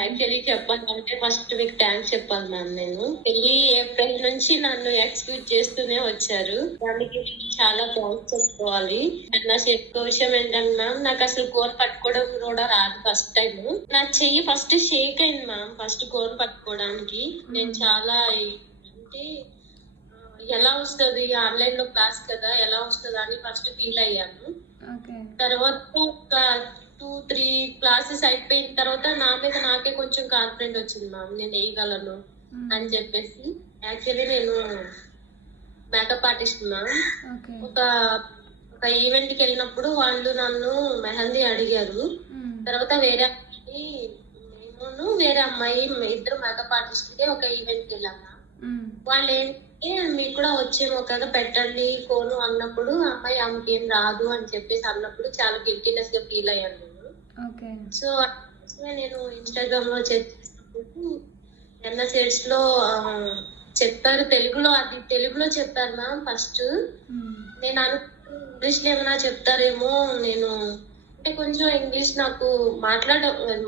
Actually చెప్పాలంటే first మీకు thanks చెప్పాలి మ్యామ్. నేను పెళ్లి ఏప్రిల్ నుంచి నన్ను ఎక్స్క్యూజ్ చేస్తూనే వచ్చారు, దానికి నేను చాలా థ్యాంక్స్ చెప్పుకోవాలి. అండ్ నా ఎక్కువ విషయం ఏంటంటే మ్యామ్, నాకు అసలు కోన్ పట్టుకోవడం కూడా రాదు. ఫస్ట్ టైం నా చెయ్యి ఫస్ట్ షేక్ అయింది మ్యామ్. ఫస్ట్ కోన్ పట్టుకోవడానికి నేను చాలా అంటే ఎలా వస్తుంది, ఆన్లైన్ లో క్లాస్ కదా ఎలా వస్తుంది అని ఫస్ట్ ఫీల్ అయ్యాను. తర్వాత ఒక 2-3 క్లాసెస్ అయిపోయిన తర్వాత నా మీద నాకే కొంచెం కాన్ఫిడెంట్ వచ్చింది మ్యామ్, నేను వేయగలను అని చెప్పేసి. యాక్చువల్లీ నేను మేకప్ ఆర్టిస్ట్ మ్యామ్. ఒక ఈవెంట్ కి వెళ్ళినప్పుడు వాళ్ళు నన్ను మెహందీ అడిగారు. తర్వాత వేరే అమ్మాయి ఇద్దరు మేకప్ ఆర్టిస్ట్ కి ఒక ఈవెంట్ కి వెళ్ళాము. వాళ్ళు ఏంటంటే మీకు కూడా వచ్చేమో కదా పెట్టండి కోను అన్నప్పుడు, అమ్మాయి ఆమెకి ఏం రాదు అని చెప్పేసి అన్నప్పుడు చాలా గిల్టీనెస్ గా ఫీల్ అయ్యాను నేను. సో నేను ఇన్స్టాగ్రామ్ లో చెక్ చేసినప్పుడు ఎన్న షేడ్స్ లో చెప్పారు తెలుగులో, అది తెలుగులో చెప్పారు మ్యామ్. ఫస్ట్ నేను ఇంగ్లీష్ లో ఏమైనా చెప్తారేమో, నేను అంటే కొంచెం ఇంగ్లీష్ నాకు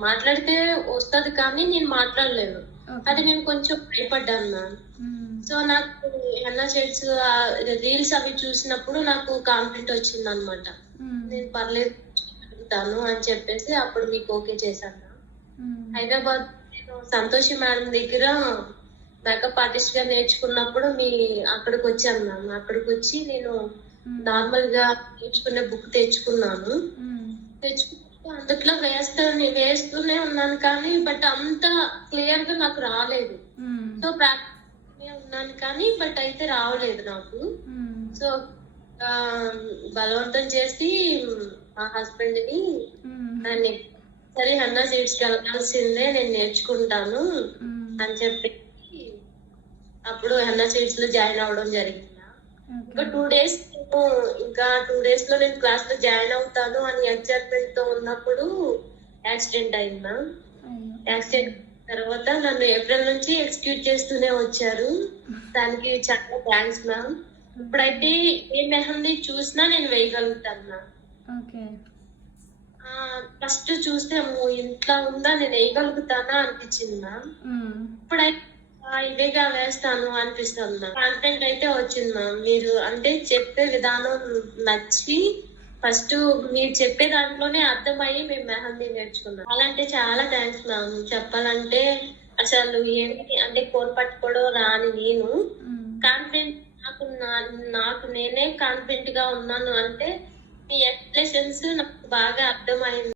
మాట్లాడితే వస్తుంది కానీ నేను మాట్లాడలేను. అది నేను కొంచెం భయపడ్డాను మ్యామ్. సో నాకు హెన్నా షేడ్స్ రీల్స్ అవి చూసినప్పుడు నాకు కాన్ఫిడెంట్ వచ్చింది అనమాట. నేను పర్లేదు అడుగుతాను అని చెప్పేసి అప్పుడు మీకు ఓకే చేశాను. హైదరాబాద్ నేను సంతోషి మేడం దగ్గర మేకప్ ఆర్టిస్ట్ గా నేర్చుకున్నప్పుడు అక్కడికి వచ్చాను మ్యామ్. అక్కడికి వచ్చి నేను నార్మల్ గా నేర్చుకునే బుక్ తెచ్చుకున్నాను. అందుట్లో వేస్తూనే ఉన్నాను కానీ బట్ అంత క్లియర్ గా నాకు రాలేదు. సో ప్రాక్టీస్ ఉన్నాను కానీ బట్ అయితే రావలేదు నాకు. సో బలవంతం చేసి మా హస్బెండ్ ని దాన్ని సరే హన్నా సీట్స్ వెళ్ళాల్సిందే, నేను నేర్చుకుంటాను అని చెప్పి అప్పుడు హన్నా సీట్స్ లో జాయిన్ అవ్వడం జరిగింది. ఇంకా 2 డేస్ లో నేను క్లాస్ లో జాయిన్ అవుతాను అని ఎగ్జైట్మెంట్ తో ఉన్నప్పుడు యాక్సిడెంట్ అయిందా. యాక్సిడెంట్ తర్వాత నన్ను ఏప్రిల్ నుంచి ఎక్స్క్యూజ్ చేస్తూనే వచ్చారు, దానికి చాలా థ్యాంక్స్ మ్యామ్. ఇప్పుడైతే ఏ మెహందీ చూసినా నేను వేయగలుగుతాను మ్యామ్. ఫస్ట్ చూస్తే ఇంట్లో ఉందా నేను వేయగలుగుతానా అనిపించింది మ్యామ్. ఇప్పుడైతే ఇదేగా వేస్తాను అనిపిస్తుంది మ్యామ్. కాన్ఫిడెంట్ అయితే వచ్చింది మ్యామ్. మీరు అంటే చెప్పే విధానం నచ్చి ఫస్ట్ మీరు చెప్పే దాంట్లోనే అర్థమయ్యి మేము మెహందీ నేర్చుకున్నాం. అలాంటి చాలా థ్యాంక్స్ మ్యామ్. చెప్పాలంటే అసలు ఏమి అంటే కోన్ పట్టుకోవడం రాని నేను కాన్ఫిడెంట్, నాకు నేనే కాన్ఫిడెంట్ గా ఉన్నాను అంటే మీ ఎక్స్ప్రెషన్స్ నాకు బాగా అర్థమైంది.